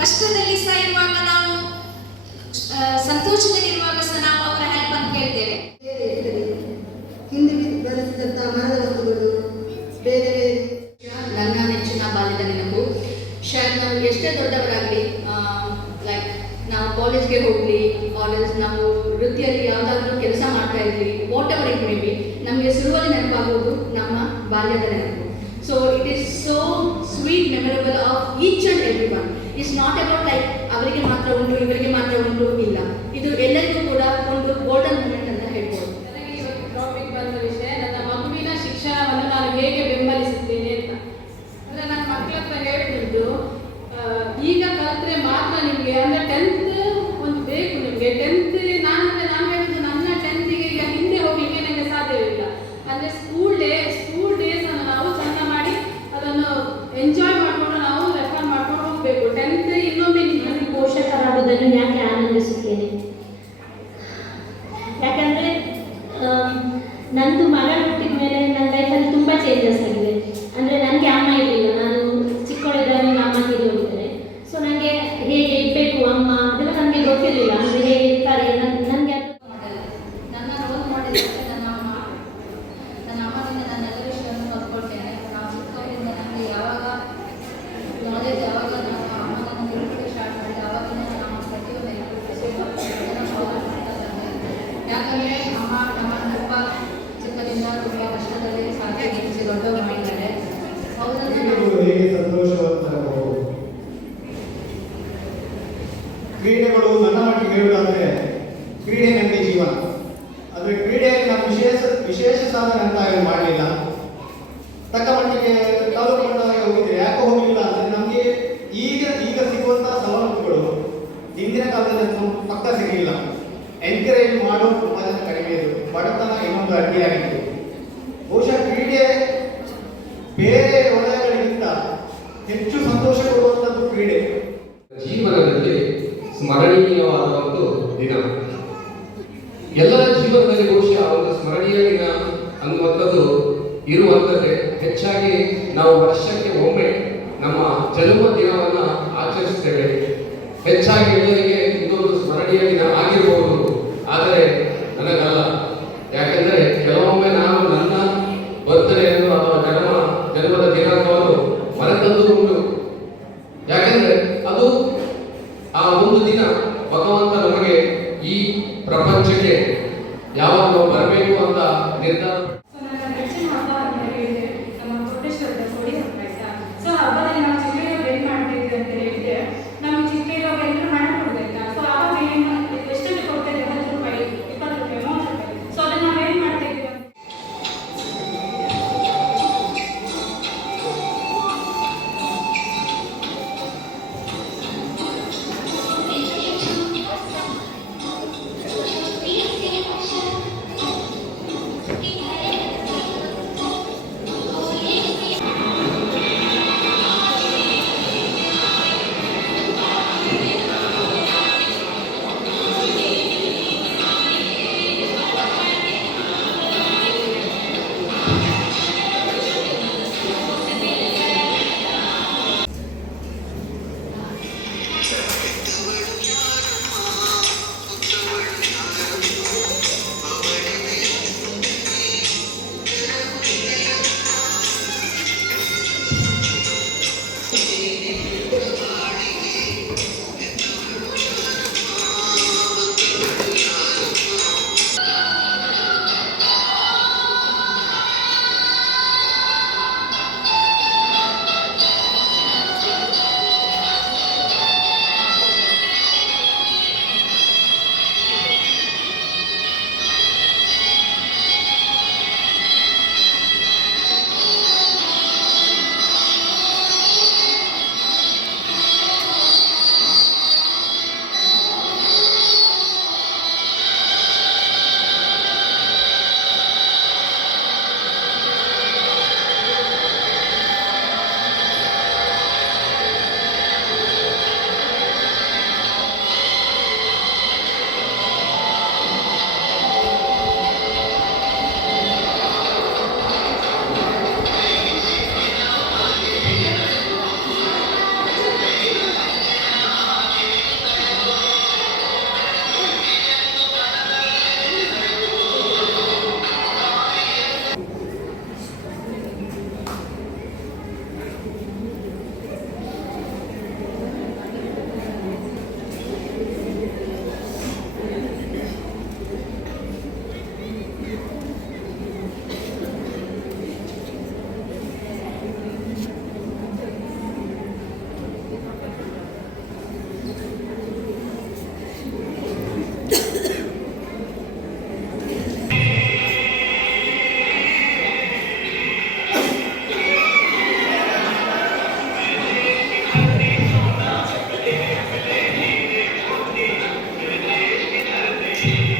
ಕಷ್ಟದಲ್ಲಿ ಸಹ ಇರುವಾಗ ನಾವು ಸಂತೋಷದಲ್ಲಿರುವಾಗ ಸಹ ನಾವು ಅವರ ಹೆಲ್ಪ್ ಅನ್ನು ಕೇಳ್ತೇವೆ. ಹಿಂದೆ ಬಳಸಿದಂತಹ ಮರದ ವಸ್ತುಗಳು ಬೇರೆ ಬೇರೆ. ನನ್ನ ನೆಚ್ಚಿನ ಬಾಲ್ಯದ ನೆನಪು, ಶಾಯದ್ ನಾವು ಎಷ್ಟೇ ದೊಡ್ಡವರಾಗಲಿ, ಲೈಕ್ ನಾವು ಕಾಲೇಜ್ಗೆ ಹೋಗಲಿ, ನಾವು ವೃತ್ತಿಯಲ್ಲಿ ಯಾವುದಾದ್ರೂ ಕೆಲಸ ಮಾಡ್ತಾ ಇದ್ವಿ, what ever it may be, ನಮಗೆ ಶುರುವಲ್ಲಿ ನೆನಪಾಗುವುದು ನಮ್ಮ ಬಾಲ್ಯದ ನೆನಪು. So it is so sweet memorable of each and every one. It's not about like ಅವರಿಗೆ ಮಾತ್ರ ಉಂಟು, ಇವರಿಗೆ ಮಾತ್ರ ಉಂಟು, ಇಲ್ಲ. ಇದು ಎಲ್ಲರಿಗೂ ಕೂಡ ಒಂದು ಗೋಲ್ಡನ್ ಮೂಮೆಂಟ್ ಅಂತ ಹೇಳ್ಬೋದು. ಟಾಪಿಕ್ ಬಂದ ವಿಷಯ, ನನ್ನ ಮಗುವಿನ ಶಿಕ್ಷಣವನ್ನು ನಾನು ಹೇಗೆ ಬೆಂಬಲಿಸುತ್ತೇನೆ ಅಂತ. ಅಂದರೆ ನನ್ನ ಮಕ್ಕಳ ಹತ್ರ ಹೇಳ್ತಿದ್ದು, ಈಗ ಕಲಿತ್ರೆ ಮಾತ್ರ ನಿಮಗೆ, ಅಂದರೆ 10th ಒಂದು ಬೇಕು ನಿಮಗೆ. 10th ನಾನು ಹೇಳಿದ್ದು, ನನ್ನ 10th ಈಗ ಹಿಂದೆ ಹೋಗಲಿಕ್ಕೆ ನನಗೆ ಸಾಧ್ಯವಿಲ್ಲ. ಅಂದರೆ ಸ್ಕೂಲ್ ಡೇಸ್ ಅನ್ನು ನಾವು ಚಂದ ಮಾಡಿ ಅದನ್ನು ಎಂಜಾಯ್ ಮಾಡಿಕೊಂಡು ನಾವು ರೆಫರ್ ಮಾಡ್ಕೊಂಡು ಹೋಗಬೇಕು. 10th ಇನ್ನೊಮ್ಮೆ ನಿಮಗೆ ಪೋಷಕರಾಗುವುದನ್ನು ಯಾಕೆ ಆನಂದಿಸುತ್ತೇನೆ? ಯಾಕಂದರೆ ನಂದು ಮಗಳು ಹುಟ್ಟಿದ ಮೇಲೆ ನನ್ನ ಲೈಫಲ್ಲಿ ತುಂಬ ಚೇಂಜಸ್ ಆಗಿದೆ. ಅಂದರೆ ನನಗೆ ಅಮ್ಮ ಇರಲಿಲ್ಲ, ನಾನು ಚಿಕ್ಕವಳಿದ್ದಾಗ ಅಮ್ಮ ತೀರಿಹೋಗಿದ್ದಾರೆ. ಸೊ ನನಗೆ ಹೇಗೆ ಇರಬೇಕು ಅಮ್ಮ ಅದೆಲ್ಲ ನನಗೆ ಗೊತ್ತಿರಲಿಲ್ಲ. ಅಂದರೆ ಹೇಗೆ ಇರ್ತಾರೆ ನನಗೆ ನನ್ನ ರೋಲ್ ಮಾಡೆಲ್ ನನ್ನ ಅಮ್ಮ. ನನ್ನ ಅಮ್ಮನಿಂದ ನಾನು ಎಲ್ಲ ವಿಷಯವನ್ನು ಕಲ್ತ್ಕೊಳ್ತೇನೆ. ನಾವು ಚಿಕ್ಕವರಿಂದ ನನಗೆ ಯಾವಾಗ ನಾಲೆಜ್, ಯಾವಾಗ ನಾನು ಅಮ್ಮನ ತಿಳ್ಕೊಳ್ಳೋಕೆ ಸ್ಟಾರ್ಟ್ ಮಾಡಿದೆ, ಆವಾಗಿಂದ ನಾನು ಪ್ರತಿಯೊಂದು ಫಾಲೋ ಮಾಡ್ತಾ ಇದ್ದೇನೆ. ಯಾಕಂದರೆ ಅಮ್ಮ ನಮ್ಮನ್ನು ತುಂಬ ಚಿಕ್ಕದಿಂದ ತುಂಬ ಕಷ್ಟದಲ್ಲಿ ಸಾಧ್ಯ ಗೆಲ್ಲಿಸಿ ದೊಡ್ಡವರು ಮಾಡಿದ್ದಾರೆ. ಹೇಗೆ ಸಂತೋಷವಂತರಬಹುದು. ಕ್ರೀಡೆಗಳು ನನ್ನ ಮಟ್ಟಿಗೆ ಹೇಳುವುದಾದ್ರೆ, ಕ್ರೀಡೆ ನನಗೆ ಜೀವನ. ಆದರೆ ಕ್ರೀಡೆಯಲ್ಲಿ ನಾನು ವಿಶೇಷ ಸಾಧನೆ ಅಂತ ಏನು ಮಾಡಲಿಲ್ಲ. ತಕ್ಕ ಮಟ್ಟಿಗೆ ಡೆವಲಪ್ ಮಾಡಿದಾಗ ಹೋಗಿದ್ದೆ. ಯಾಕೆ ಹೋಗಲಿಲ್ಲ ಅಂದರೆ, ನಮಗೆ ಈಗ ಸಿಗುವಂತಹ ಸವಲತ್ತುಗಳು ಹಿಂದಿನ ಕಾಲದಲ್ಲಿ ಪಕ್ಕ ಸಿಗಲಿಲ್ಲ. ಎನ್ಕರೇಜ್ ಮಾಡೋದು ತುಂಬ ಜನ ಕಡಿಮೆ ಇತ್ತು. ಬಡತನ ಇನ್ನೊಂದು ಅಡ್ಡಿಯಾಗಿತ್ತು. ಬಹುಶಃ ಕ್ರೀಡೆ ಬೇರೆ ವಲಯಗಳಿಗಿಂತ ಹೆಚ್ಚು ಸಂತೋಷ ಕೊಡುವಂಥದ್ದು ಕ್ರೀಡೆ. ಜೀವನದಲ್ಲಿ ಸ್ಮರಣೀಯವಾದ ಒಂದು ದಿನ, ಎಲ್ಲರ ಜೀವನದಲ್ಲಿ ಬಹುಶಃ ಒಂದು ಸ್ಮರಣೀಯ ದಿನ ಅನ್ನುವಂಥದ್ದು ಇರುವಂಥದ್ದೇ. ಹೆಚ್ಚಾಗಿ ನಾವು ವರ್ಷಕ್ಕೆ ಒಮ್ಮೆ ನಮ್ಮ ಜನ್ಮ ದಿನವನ್ನು ಆಚರಿಸ್ತೇವೆ. ಹೆಚ್ಚಾಗಿ ಎಲ್ಲರಿಗೆ ಇದೊಂದು ಸ್ಮರಣೀಯ ದಿನ ಆಗಿರಬಹುದು, ಆದರೆ ನನಗಲ್ಲ. ಯಾಕೆಂದರೆ ಕೆಲವೊಮ್ಮೆ ನಾನು ನನ್ನ ಬರ್ತ್ಡೇಯನ್ನು ಅಥವಾ ಜನ್ಮದ ದಿನಾಂಕವನ್ನು ಮರೆತದ್ದು ಉಂಟು. ಯಾಕೆಂದರೆ ಅದು ಆ ಒಂದು ದಿನ ಭಗವಂತ ನಮಗೆ ಈ ಪ್ರಪಂಚಕ್ಕೆ ಯಾವಾಗ ಬರಬೇಕು ಅಂತ ನಿರ್ಧಾರ. ನನ್ನ ನೆಚ್ಚಿನ ಹಬ್ಬ ಅಂತ ಹೇಳಿದೆ ನಮ್ಮ ಕೋಟೇಶ್ವರದ ಹೋಳಿ ಹಬ್ಬ ಆಯ್ತಾ. ಸೊ ಹಬ್ಬದಲ್ಲಿ ನಾವು ಚಿಕ್ಕಯ್ಯ ಏನು ಮಾಡ್ತಿದ್ವಿ ಅಂತ ಹೇಳಿದ್ರೆ, ನಾವು ಚಿಕ್ಕಯ್ಯ ಎಲ್ಲರೂ ಹಣ ಕೊಡೋದಾಯ್ತಾ. ಸೊ ಆವಾಗ ಏನು ಎಷ್ಟೆಷ್ಟು ಕೊಡ್ತಾ ಇದ್ದೀವಿ, 10 ರೂಪಾಯಿ, 20 ರೂಪಾಯಿ, 30 ರೂಪಾಯಿ. ಸೊ ಅದನ್ನು ನಾವು ಏನು ಮಾಡ್ತಾ ಇದ್ದೀವಿ Thank you. Thank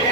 you.